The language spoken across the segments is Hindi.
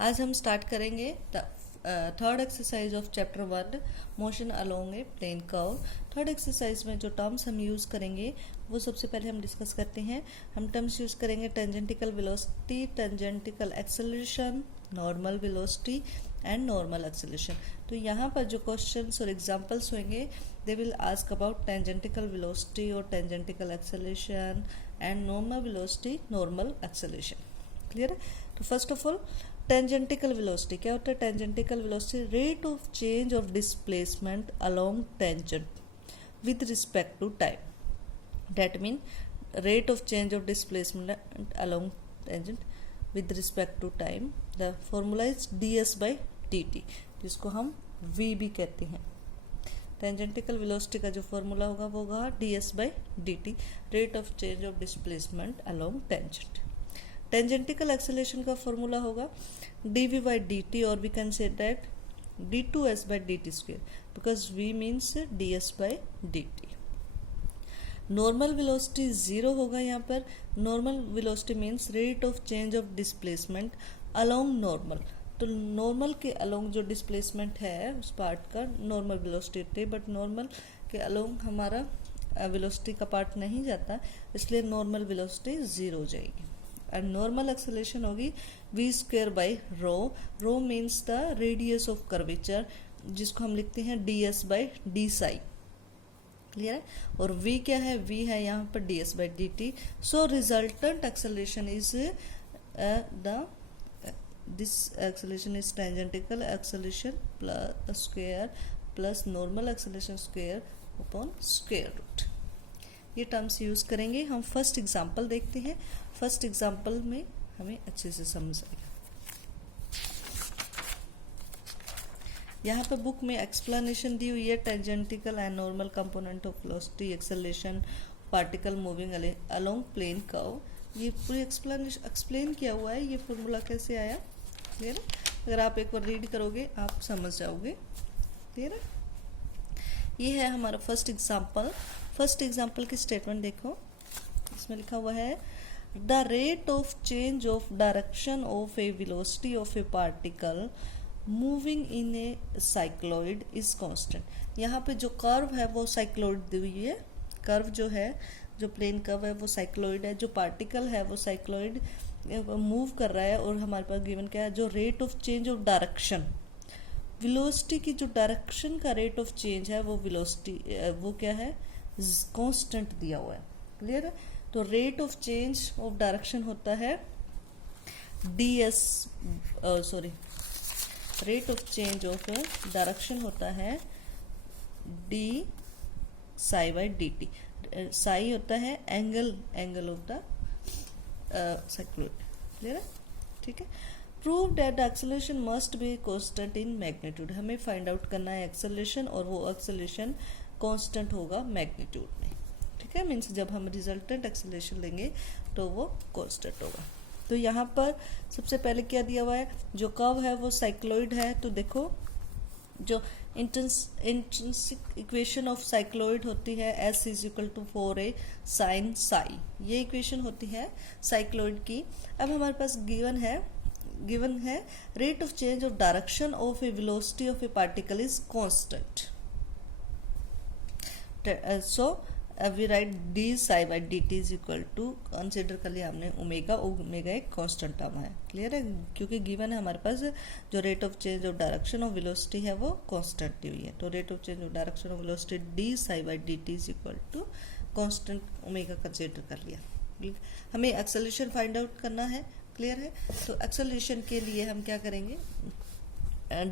आज हम स्टार्ट करेंगे third exercise of chapter 1 motion along a plane curve. Third exercise में जो टर्म्स हम यूज़ करेंगे वो सबसे पहले हम डिस्कस करते हैं। हम टर्म्स यूज़ करेंगे tangential velocity, tangential acceleration, normal velocity and normal acceleration. तो यहाँ पर जो क्वेश्चंस और एग्जांपल्स होंगे they will ask about tangential velocity और tangential acceleration and normal velocity, normal acceleration. Clear है? तो first of all tangential velocity क्या होता है? Tangential velocity rate of change of displacement along tangent with respect to time. That mean rate of change of displacement along tangent with respect to time. The formula is ds by dt, जिसको हम v भी कहते हैं। टेंजेंटिकल वेलोसिटी का जो फॉर्मूला होगा वो होगा ds by dt, rate of change of displacement along tangent. Tangential acceleration का फॉर्मूला होगा dv by dt, और we can say that d2s by dt square, because v means ds by dt। Normal velocity zero होगा यहाँ पर। Normal velocity means rate of change of displacement along normal. तो नॉर्मल के अलोंग जो डिस्प्लेसमेंट है उस पार्ट का नॉर्मल वेलोसिटी होती है, बट नॉर्मल के अलोंग हमारा वेलोसिटी का पार्ट नहीं जाता, इसलिए नॉर्मल वेलोसिटी जीरो हो जाएगी। एंड नॉर्मल एक्सेलरेशन होगी v square by rho. Rho means the radius of curvature, जिसको हम लिखते हैं ds by D psi. Clear है? और v क्या है? v है यहाँ पर ds by D t. So resultant acceleration is this acceleration is tangential acceleration plus square plus normal acceleration square upon square root. ये टर्म्स यूज करेंगे। हम फर्स्ट एग्जांपल देखते हैं। फर्स्ट एग्जांपल में हमें अच्छे से समझ आएगा। यहाँ पर बुक में एक्सप्लेनेशन दी हुई है tangential and normal component of velocity, acceleration, particle moving along plane curve. ये पूरी एक्सप्लेन किया हुआ है। ये फॉर्मूला कैसे आया? क्लियर है? अगर आप एक बार रीड करोगे आप समझ जाओगे। क्लियर है? ये है हमारा फर्स्ट एग्जांपल। फर्स्ट एग्जांपल की स्टेटमेंट देखो, इसमें लिखा हुआ है the rate of change of direction of a velocity of a particle moving in A cycloid is constant. यहाँ पे जो कर्व है वो साइक्लॉइड दी हुई है। कर्व जो है, जो प्लेन कर्व है वो साइक्लॉइड है। जो पार्टिकल है वो साइक्लॉइड मूव कर रहा है, और हमारे पास गिवन क्या है? जो rate of change of direction, velocity की जो डायरेक्शन का रेट ऑफ चेंज है वो वेलोसिटी वो क्या है? कांस्टेंट दिया हुआ है। क्लियर है? तो rate of change of direction होता है rate of change of direction होता है d psi by D T. Sai होता है angle of the cycloid. Clear है? ठीक है। Prove that the acceleration must be constant in magnitude. हमें फाइंड आउट करना है एक्सेलरेशन, और वो एक्सेलरेशन कांस्टेंट होगा मैग्नीट्यूड में। ठीक है? मीन्स जब हम रिजल्टेंट एक्सेलरेशन लेंगे तो वो कांस्टेंट होगा। तो यहाँ पर सबसे पहले क्या दिया हुआ है? जो कर्व है वो साइक्लॉइड है। तो देखो, जो इंट्रिंसिक इक्वेशन ऑफ साइक्लॉइड होती है s is equal to 4a sine psi, ये इक्वेशन होती है साइक्लॉइड की। अब हमारे पास गिवन है rate of change of direction of a velocity of a particle is constant. So we write d psi by D T is equal to, consider कर लिया हमने ओमेगा एक कांस्टेंट टर्म है। क्लियर है? क्योंकि गिवन है हमारे पास जो rate of change of direction of velocity है वो कांस्टेंट दी हुई है। तो rate of change of direction of velocity d psi by D T is equal to constant omega consider कर लिया। हमें एक्सेलरेशन फाइंड आउट करना है। क्लियर है? तो एक्सेलरेशन के लिए हम क्या करेंगे?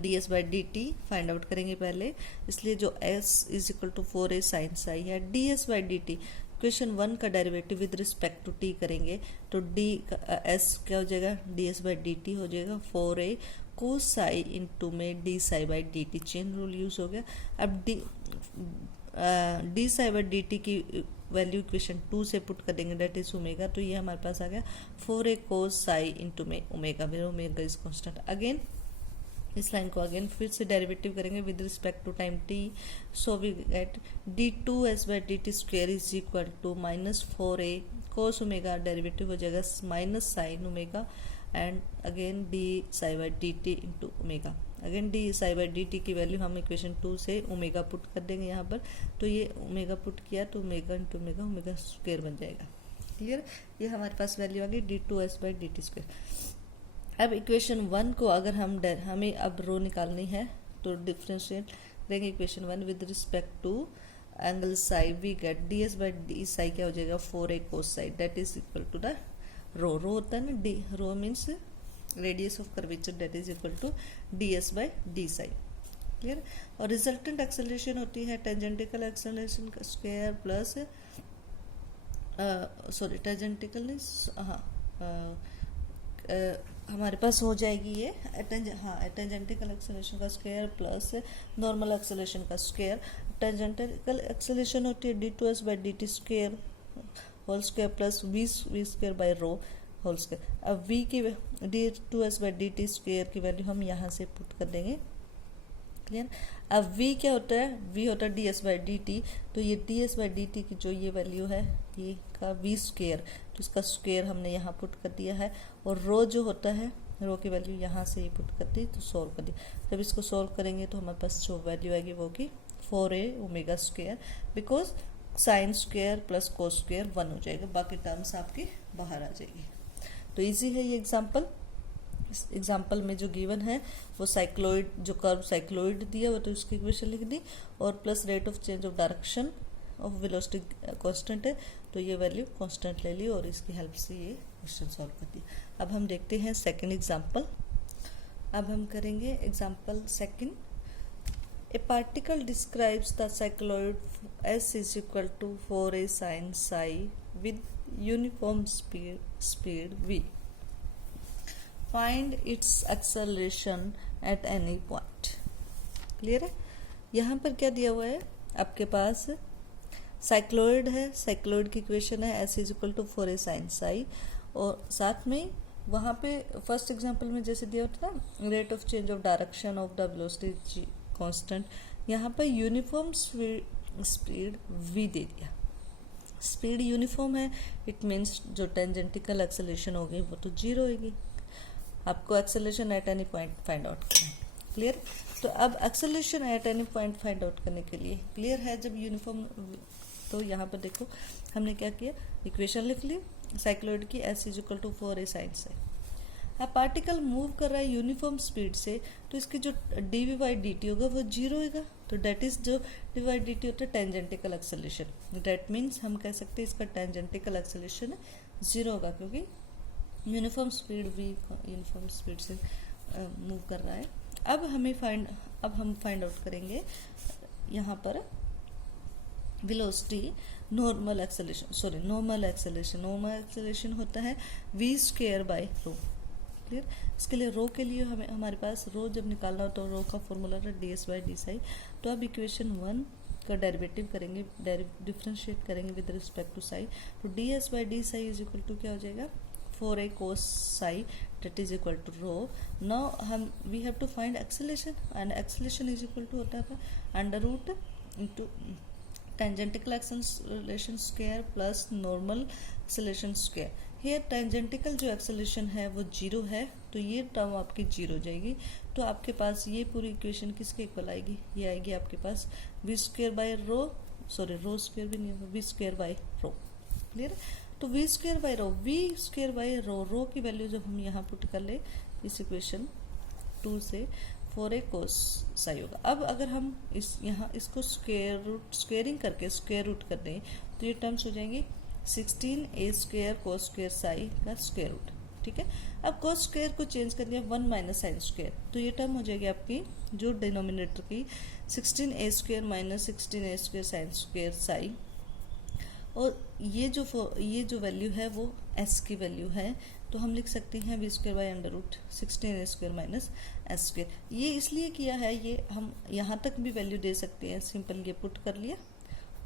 ds by D T find out करेंगे पहले, इसलिए जो s is equal to 4a sine psi है। ds by D T equation 1 का derivative with respect to t करेंगे तो s क्या हो जाएगा? ds बाई डी टी हो जाएगा 4a कोस साई इंटू में d psi by D T. Chain rule use हो गया। अब d psi by D T की वैल्यू इक्वेशन 2 से पुट कर देंगे, दैट इज ओमेगा। तो ये हमारे पास आ गया 4a कोस साई इंटू में omega, where omega is constant. Again इस लाइन को अगेन फिर से डेरिवेटिव करेंगे with respect to time t। So we get d2s by D T square is equal to -4a cos omega, derivative हो जाएगा minus sine omega and again D psi by D T into omega. Again D psi by D T की वैल्यू हम इक्वेशन 2 से ओमेगा पुट कर देंगे यहाँ पर, तो ये ओमेगा पुट किया तो omega into omega, omega square बन जाएगा। क्लियर, ये हमारे पास वैल्यू आ गई D two S by D T square. अब इक्वेशन 1 को अगर हमें अब रो निकालनी है तो डिफ्रेंशिएट करेंगे equation 1 with respect to angle psi, we get d S by D psi क्या हो जाएगा 4a cos psi, that is equal to the rho. Rho होता है ना d, rho means radius of curvature, that is equal to d S by D psi. Clear, और रिजल्टेंट एक्सेलरेशन होती है टेंजेंटिकल एक्सेलरेशन का स्क्वायर प्लस सॉरी टेंजेंटिकल हमारे पास हो जाएगी ये टेंजेंटिकल एक्सेलरेशन का स्क्वायर प्लस नॉर्मल एक्सेलरेशन का स्क्वायर। टेंजेंटिकल एक्सेलरेशन होती है D two S by D T square whole square plus V square by rho whole square. अब v की D two S by D T square की वैल्यू हम यहाँ से पुट कर देंगे। क्लियर, अब v क्या होता है, v होता है D S by D T, तो ये D S by D T की जो ये वैल्यू है ये का v स्क्वायर, तो इसका स्क्वायर हमने यहाँ पुट कर दिया है, और रो जो होता है रो की वैल्यू यहाँ से ही पुट कर दी तो सॉल्व कर दी। जब इसको सॉल्व करेंगे तो हमारे पास जो वैल्यू आएगी वो की 4a omega square, because sine square plus cos square 1 हो जाएगा, बाकी टर्म्स आपकी बाहर आ जाएगी। तो इजी है ये एग्जाम्पल। इस एग्जाम्पल में जो गिवन है वो साइक्लोइड, जो कर्व साइक्लोइड दिया हुआ तो उसकी इक्वेशन लिख दी, और plus rate of change of direction of velocity constant है, तो ये वैल्यू कांस्टेंट ले ली और इसकी हेल्प से ये क्वेश्चन सॉल्व कर दिया। अब हम देखते हैं सेकंड एग्जाम्पल। अब हम करेंगे example second. A particle describes the cycloid s is equal to 4a sin psi with uniform speed v. Find its acceleration at any point. Clear है, यहाँ पर क्या दिया हुआ है आपके पास साइक्लोइड है, साइक्लोइड की इक्वेशन है s is equal to 4a sin psi, और साथ में वहाँ पे फर्स्ट एग्जांपल में जैसे दिया होता था rate of change of direction of the velocity constant, यहाँ पर यूनिफॉर्म स्पीड v दे दिया। स्पीड यूनिफॉर्म है, इट मीन्स जो टेंजेंटिकल एक्सेलरेशन होगी वो तो जीरो होगी। आपको acceleration at any point find out करना है। क्लियर, तो अब acceleration at any point find out करने के लिए क्लियर है जब यूनिफॉर्म, तो यहाँ पर देखो हमने क्या किया, इक्वेशन लिख ली साइक्लोइड की s is equal to 4a sin psi। अब पार्टिकल मूव कर रहा है यूनिफॉर्म स्पीड से, तो इसकी जो D V by D T होगा वो जीरो होगा, तो डेट इज जो डी बाई डी टी होता है टेंजेंटिकल एक्सेलरेशन, डेट मीन्स हम कह सकते हैं इसका टेंजेंटिकल एक्सेलरेशन जीरो होगा, क्योंकि uniform speed v uniform speed से मूव कर रहा है। अब हम फाइंड आउट करेंगे यहाँ पर वेलोसिटी नॉर्मल एक्सेलरेशन होता है v square by rho. Clear, इसके लिए रो के लिए हमारे पास रो जब निकालना हो तो रो का फॉर्मूला है D S by D psi. तो अब इक्वेशन 1 का डेरिवेटिव करेंगे, डिफ्रेंशिएट करेंगे विद रिस्पेक्ट टू साई, तो D S by D psi is equal to क्या हो जाएगा 4a cos psi that is equal to rho. Now we have to find acceleration, and acceleration is equal to होता है under root into tangential acceleration square plus normal acceleration square. Here tangential जो एक्सेलरेशन है वो जीरो है, तो ये टर्म आपकी जीरो हो जाएगी, तो आपके पास ये पूरी इक्वेशन किसके इक्वल आएगी, ये आएगी आपके पास v square by rho, sorry rho square भी नहीं होगा, v square by rho. Clear, तो v square by rho, rho की वैल्यू जब हम यहाँ पुट कर ले इस इक्वेशन 2 से 4a cos psi होगा। अब अगर हम इसको स्क्वेयरिंग करके स्क्वायर रूट कर दें तो ये टर्म्स हो जाएंगे 16a square cos square psi का स्क्वायर रूट। ठीक है, अब cos स्क्वायर को चेंज कर दिया 1 माइनस साइन स्क्वायर, तो ये टर्म हो जाएगी आपकी जो डिनोमिनेटर की 16a square minus 16a square sine square psi, और ये जो वैल्यू है वो s की वैल्यू है, तो हम लिख सकते हैं V square by under root 16a square minus S square. ये इसलिए किया है, ये हम यहाँ तक भी वैल्यू दे सकते हैं, सिंपल ये पुट कर लिया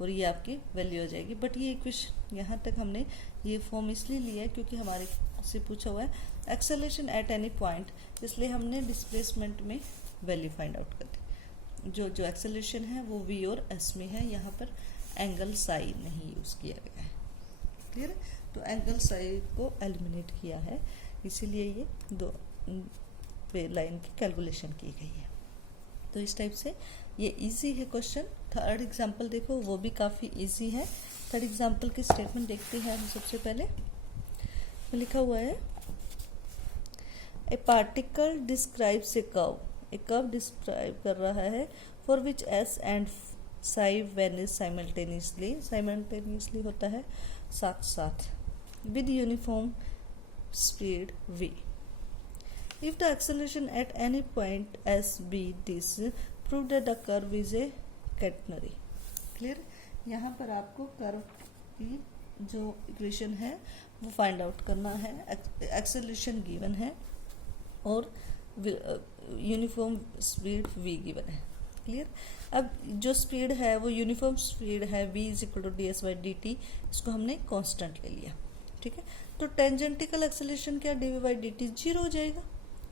और ये आपकी वैल्यू हो जाएगी। बट ये इक्वेशन यहाँ तक हमने ये फॉर्म इसलिए लिया है क्योंकि हमारे से पूछा हुआ है एक्सेलरेशन एट एनी पॉइंट, इसलिए हमने डिस्प्लेसमेंट में वैल्यू फाइंड आउट कर दी। जो एक्सेलरेशन है वो v और s में है, यहाँ पर एंगल साई नहीं यूज किया गया है। क्लियर, तो एंगल साई को एलिमिनेट किया है इसीलिए ये दो लाइन की कैलकुलेशन की गई है। तो इस टाइप से ये इजी है क्वेश्चन। थर्ड एग्जांपल देखो, वो भी काफ़ी इजी है। थर्ड एग्जांपल की स्टेटमेंट देखते हैं हम सबसे पहले। लिखा हुआ है ए particle describes a curve, A curve describe कर रहा है for which S and Sai Venice simultaneously, simultaneously होता है साथ साथ, with uniform speed v. If the acceleration at any point s be this, prove that the curve is a catenary. Clear? यहाँ पर आपको कर्व की जो इक्वेशन है वो फाइंड आउट करना है। एक्सेलरेशन गिवन है और यूनिफॉर्म स्पीड v गिवन है। क्लियर? अब जो स्पीड है वो यूनिफॉर्म स्पीड है v is equal to ds by dt, इसको हमने कांस्टेंट ले लिया। ठीक है, तो टेंजेंटिकल एक्सेलरेशन क्या dv बाई dt जीरो हो जाएगा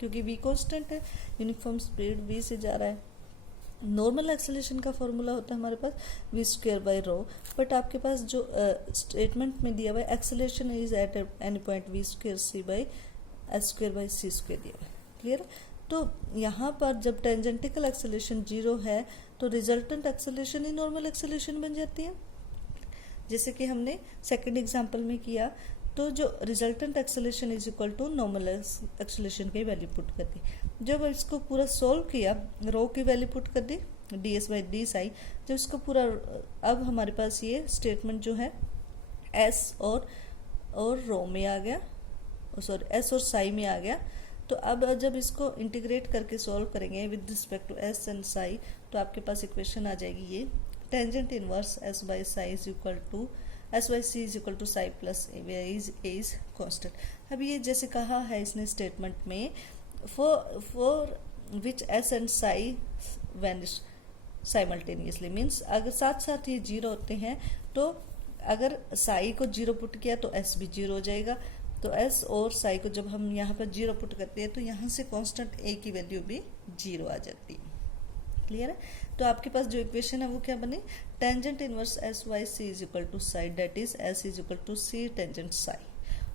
क्योंकि v कांस्टेंट है, यूनिफॉर्म स्पीड v से जा रहा है। नॉर्मल एक्सेलरेशन का फॉर्मूला होता है हमारे पास v square by rho, but आपके पास जो स्टेटमेंट में दिया हुआ है acceleration is at any point v square c by S square by C square दिया हुआ है। क्लियर? तो यहाँ पर जब टेंजेंटिकल एक्सेलरेशन जीरो है तो रिजल्टेंट एक्सेलरेशन ही नॉर्मल एक्सेलरेशन बन जाती है, जैसे कि हमने सेकंड एग्जांपल में किया। तो जो resultant acceleration is equal to normal acceleration की वैल्यू पुट कर दी। जब इसको पूरा सॉल्व किया, रो की वैल्यू पुट कर दी ds बाई डी साई, जब इसको पूरा, अब हमारे पास ये स्टेटमेंट जो है s और रो में आ गया, सॉरी s और साई में आ गया। तो अब जब इसको इंटीग्रेट करके सॉल्व करेंगे with respect to s and psi, तो आपके पास इक्वेशन आ जाएगी ये tangent inverse s by psi is equal to S Y C is equal to psi plus A is constant. अब ये जैसे कहा है इसने स्टेटमेंट में, for which S and psi vanish simultaneously, means अगर साथ साथ ये जीरो होते हैं तो अगर साई को जीरो पुट किया तो एस भी जीरो हो जाएगा। तो एस और साई को जब हम यहाँ पर जीरो पुट करते हैं तो यहाँ से कांस्टेंट ए की वैल्यू भी जीरो आ जाती है। क्लियर है? तो आपके पास जो इक्वेशन है वो क्या बनी, tangent inverse S Y C is equal to psi, that is S is equal to C tangent psi.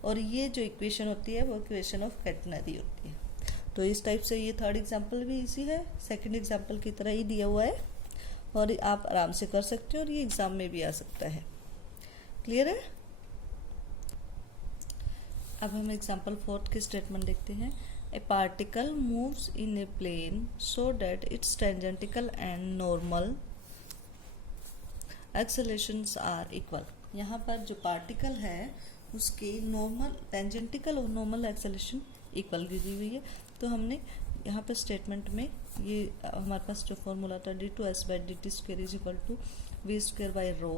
और ये जो इक्वेशन होती है वो इक्वेशन ऑफ कैटेनरी होती है। तो इस टाइप से ये थर्ड एग्जांपल भी इजी है, सेकंड एग्जांपल की तरह ही दिया हुआ है और आप आराम से कर सकते हो और ये एग्जाम में भी आ सकता है। क्लियर है? अब हम एग्जांपल फोर्थ की स्टेटमेंट देखते हैं। A particle moves in a plane so that its tangential and normal accelerations are equal. यहाँ पर जो पार्टिकल है उसके नॉर्मल, टेंजेंटिकल और नॉर्मल एक्सेलरेशन इक्वल दी हुई है। तो हमने यहाँ पर स्टेटमेंट में ये हमारे पास जो फॉर्मूला था D two S by D T square is equal to V square by rho,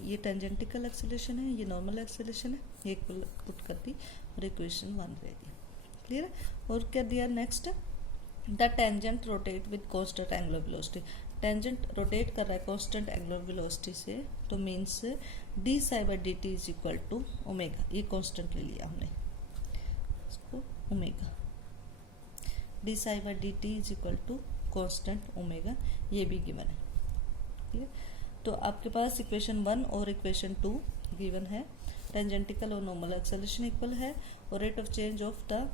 ये टेंजेंटिकल एक्सेलरेशन है, ये नॉर्मल एक्सेलरेशन है, ये इक्वल पुट कर दी और इक्वेशन 1 रह दी। क्लियर है? और क्या दिया next, the tangent rotate with constant angular velocity. Tangent rotate कर रहा है कांस्टेंट एंगुलर वेलोसिटी से, तो means D psi by D T is equal to omega, ये कांस्टेंट ले लिया हमने इसको omega, D psi by D T is equal to constant omega, ये भी गिवन है। क्लियर? तो आपके पास इक्वेशन 1 और इक्वेशन 2 गिवन है। टेंजेंटिकल और नॉर्मल एक्सेलरेशन इक्वल है और rate of change of the,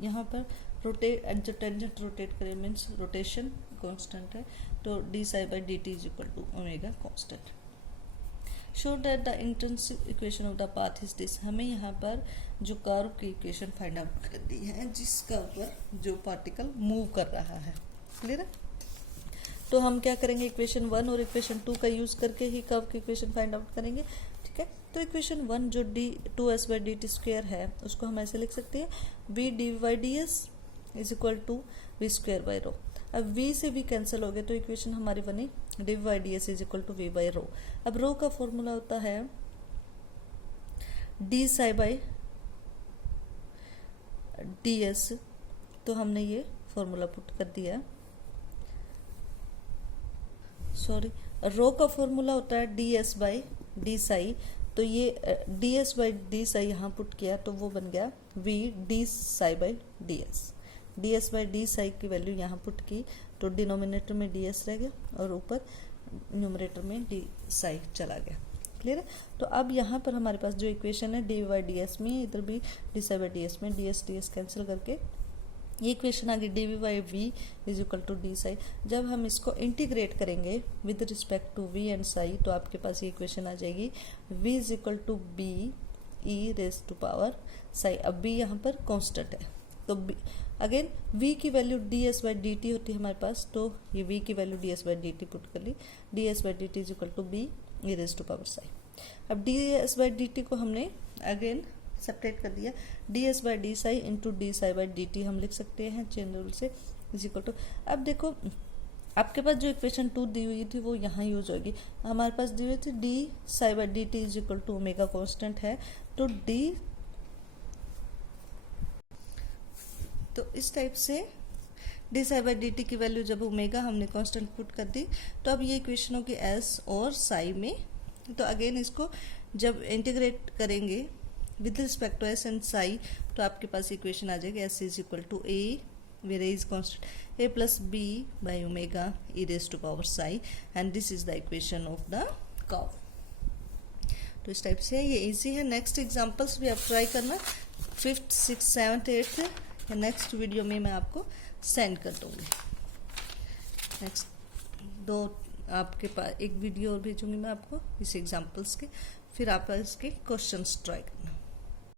यहाँ पर रोटेट, जो टेंजेंट रोटेट करे मीन्स रोटेशन कांस्टेंट है, तो D psi by D T is equal to omega constant. Show that the intrinsic equation of the path is this. हमें यहाँ पर जो कर्व की इक्वेशन फाइंड आउट कर दी है जिस कर्व पर जो पार्टिकल मूव कर रहा है। क्लियर है? तो हम क्या करेंगे, इक्वेशन 1 और इक्वेशन 2 का यूज करके ही कर्व की इक्वेशन फाइंड आउट करेंगे। ठीक है? तो इक्वेशन 1 जो D two S by D T square है उसको हम ऐसे लिख सकते हैं, V D by D S is equal to V square by rho. अब वी से वी कैंसिल हो गए तो इक्वेशन हमारी बनी D by D S is equal to V by rho. अब रो का फॉर्मूला होता है D psi by D S, तो हमने ये फॉर्मूला पुट कर दिया। सॉरी, रो का फॉर्मूला होता है D S by D psi, तो ये D S by D psi यहाँ पुट किया तो वो बन गया V D psi by D S. D S by D psi की वैल्यू यहाँ पुट की तो डिनोमिनेटर में डी एस रह गया और ऊपर न्यूमरेटर में डी साई चला गया। क्लियर है। तो अब यहाँ पर हमारे पास जो इक्वेशन है डी वाई डी एस में, इधर भी D psi by D S में डी एस कैंसिल करके ये इक्वेशन आ गई D V by V is equal to D psi. जब हम इसको इंटीग्रेट करेंगे with respect to V and psi तो आपके पास ये इक्वेशन आ जाएगी v is equal to B E raise to power psi. अब b यहाँ पर कांस्टेंट है तो अगेन v की value D S by D T होती है हमारे पास, तो ये v की value D S by D t put कर ली, d S by D T is equal to B E raise to power psi. अब d S by D t को हमने अगेन सेपरेट कर दिया, d S by D psi into d psi by D t हम लिख सकते हैं चेन रूल से इज इक्वल टू। अब देखो आपके पास जो इक्वेशन 2 दी हुई थी वो यहाँ यूज होगी, हमारे पास दी हुई थी D psi by D T is equal to omega constant है, तो इस टाइप से D psi by D T की वैल्यू जब ओमेगा हमने कांस्टेंट पुट कर दी तो अब ये इक्वेशन होगी एस और साई में। तो अगेन इसको जब इंटीग्रेट करेंगे with respect to S and psi तो आपके पास इक्वेशन आ जाएगी S is equal to A where A is constant A plus B by omega E raise to power psi and this is the equation of the curve. तो इस टाइप से है, ये इजी है। नेक्स्ट एग्जांपल्स भी आप ट्राई करना, 5th 6th 7th 8th next video में मैं आपको सेंड कर दूँगी। नेक्स्ट 2 आपके पास एक वीडियो और भेजूँगी मैं आपको इस एग्जांपल्स के, फिर आप इसके क्वेश्चंस ट्राई करना।